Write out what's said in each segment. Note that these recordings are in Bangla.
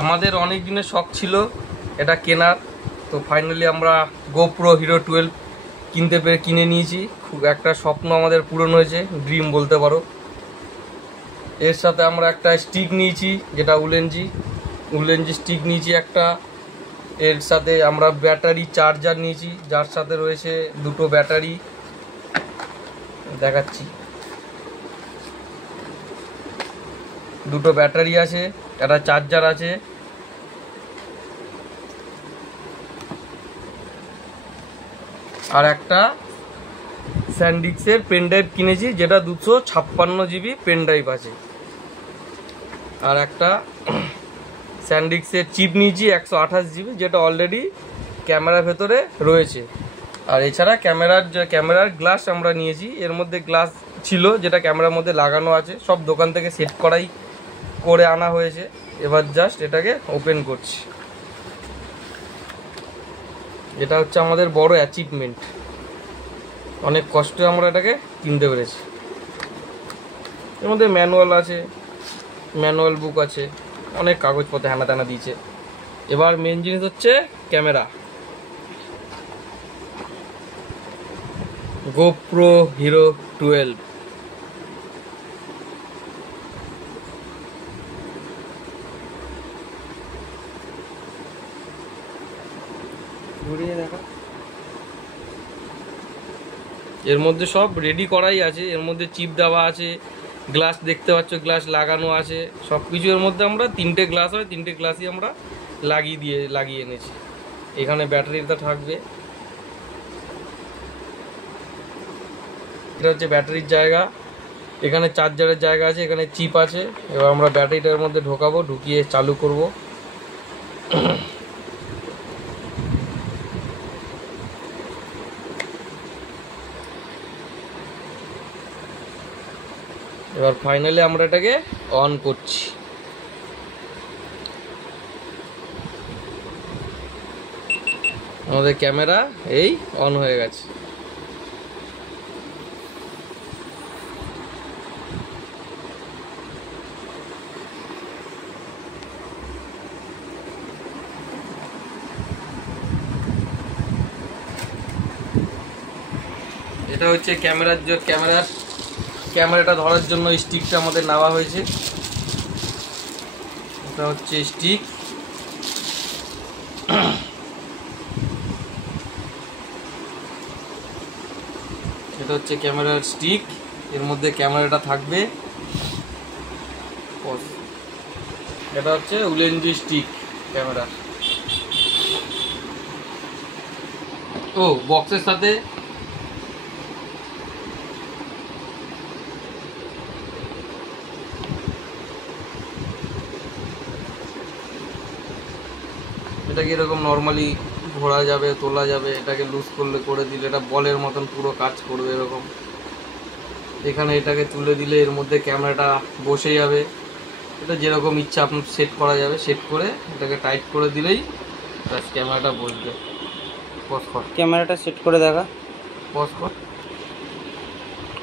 আমাদের অনেক দিনের শখ ছিল এটা কেনার, তো ফাইনালি আমরা গোপ্রো হিরো 12 কিনে নিয়েছি। খুব একটা স্বপ্ন আমাদের পূরণ হয়েছে, ড্রিম বলতে পারো। এর সাথে আমরা একটা স্টিক নিয়েছি, যেটা উলেনজি স্টিক নিয়েছি একটা। এর সাথে আমরা ব্যাটারি চার্জার নিয়েছি, যার সাথে রয়েছে দুটো ব্যাটারি, দেখাচ্ছি। দুটো ব্যাটারি আছে, একটা চার্জার আছে। আর একটা স্যান্ডিক্সের পেন ড্রাইভ কিনেছি, যেটা 256 জিবি পেন ড্রাইভ আছে। আর একটা স্যান্ডিক্সের চিপ নিয়েছি 128 জিবি, যেটা অলরেডি ক্যামেরার ভেতরে রয়েছে। আর এছাড়া ক্যামেরার গ্লাস আমরা নিয়েছি। এর মধ্যে গ্লাস ছিল যেটা ক্যামেরার মধ্যে লাগানো আছে, সব দোকান থেকে সেট করে আনা হয়েছে। এবার জাস্ট এটাকে ওপেন করছি। এটা হচ্ছে আমাদের বড় অ্যাচিভমেন্ট, অনেক কষ্টে আমরা এটাকে কিনতে পেরেছি। এর মধ্যে ম্যানুয়াল বুক আছে, অনেক কাগজপত্র হ্যানা ত্যানা দিয়েছে। এবার মেন জিনিস হচ্ছে ক্যামেরা, গোপ্রো হিরো 12। এর মধ্যে সব রেডি করাই আছে, এর মধ্যে চিপ দেওয়া আছে, গ্লাস দেখতে পাচ্ছ, গ্লাস লাগানো আছে, সব কিছু। এর মধ্যে আমরা 3টে গ্লাস হয়, 3টে গ্লাসই আমরা লাগিয়ে এনেছি। এখানে ব্যাটারিটা থাকবে, এটা হচ্ছে ব্যাটারির জায়গা। এখানে চার্জারের জায়গা আছে, এখানে চিপ আছে। এবার আমরা ব্যাটারিটার মধ্যে ঢোকাবো, ঢুকিয়ে চালু করব। এবার ফাইনালি আমরা এটাকে অন করছি। আমাদের ক্যামেরা এই অন হয়ে গেছে। এটা হচ্ছে ক্যামেরাটা ধরার জন্য স্টিকটা আমাদের নেওয়া হয়েছে। এটা হচ্ছে স্টিক। এটা হচ্ছে ক্যামেরার স্টিক, এর মধ্যে ক্যামেরাটা থাকবে। এটা হচ্ছে উলেনজি স্টিক ক্যামেরা। ও বক্সের সাথে এটাকে এরকম নর্মালি ঘোরা যাবে, তোলা যাবে। এটাকে লুজ করে দিলে এটা বলের মতন পুরো কাজ করবে এরকম। এখানে এটাকে তুলে দিলে এর মধ্যে ক্যামেরাটা বসে যাবে। এটা যেরকম ইচ্ছা আপনার সেট করা যাবে, সেট করে এটাকে টাইট করে দিলেই ব্যাস ক্যামেরাটা বসবে। পজ কর, ক্যামেরাটা সেট করে দেখা। পজ কর,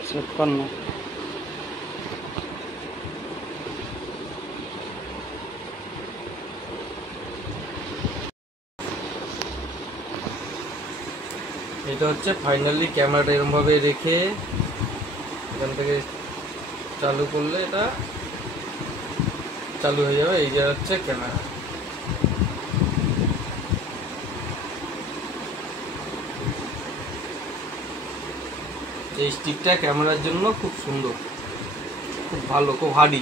সেট কর না। এটা হচ্ছে ফাইনালি ক্যামেরাটা এরকমভাবে রেখে এখান থেকে চালু করলে এটা চালু হয়ে যাবে। এই যে হচ্ছে ক্যামেরা। এই স্টিকটা ক্যামেরার জন্য খুব সুন্দর, খুব ভালো, খুব হার্ডি।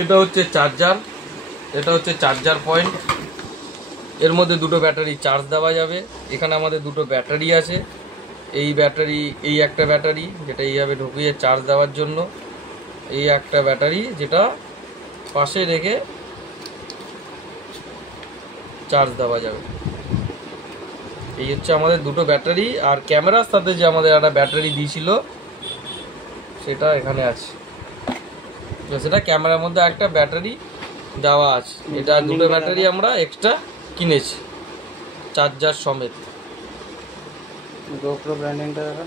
এটা হচ্ছে চার্জার পয়েন্ট। এর মধ্যে দুটো ব্যাটারি চার্জ দেওয়া যাবে। এখানে আমাদের দুটো ব্যাটারি আছে। এই একটা ব্যাটারি যেটা এইভাবে ঢুকিয়ে চার্জ দেওয়ার জন্য, এই একটা ব্যাটারি যেটা পাশে রেখে চার্জ দেওয়া যাবে। এই হচ্ছে আমাদের দুটো ব্যাটারি। আর ক্যামেরার সাথে যে আমাদের একটা ব্যাটারি দিয়েছিল সেটা এখানে আছে। সেটা ক্যামেরার মধ্যে একটা ব্যাটারি দেওয়া আছে। এটা দুটো ব্যাটারি আমরা এক্সট্রা কিনেছি চার্জার সমেত। গোপ্রো ব্র্যান্ডিংটা দেখা।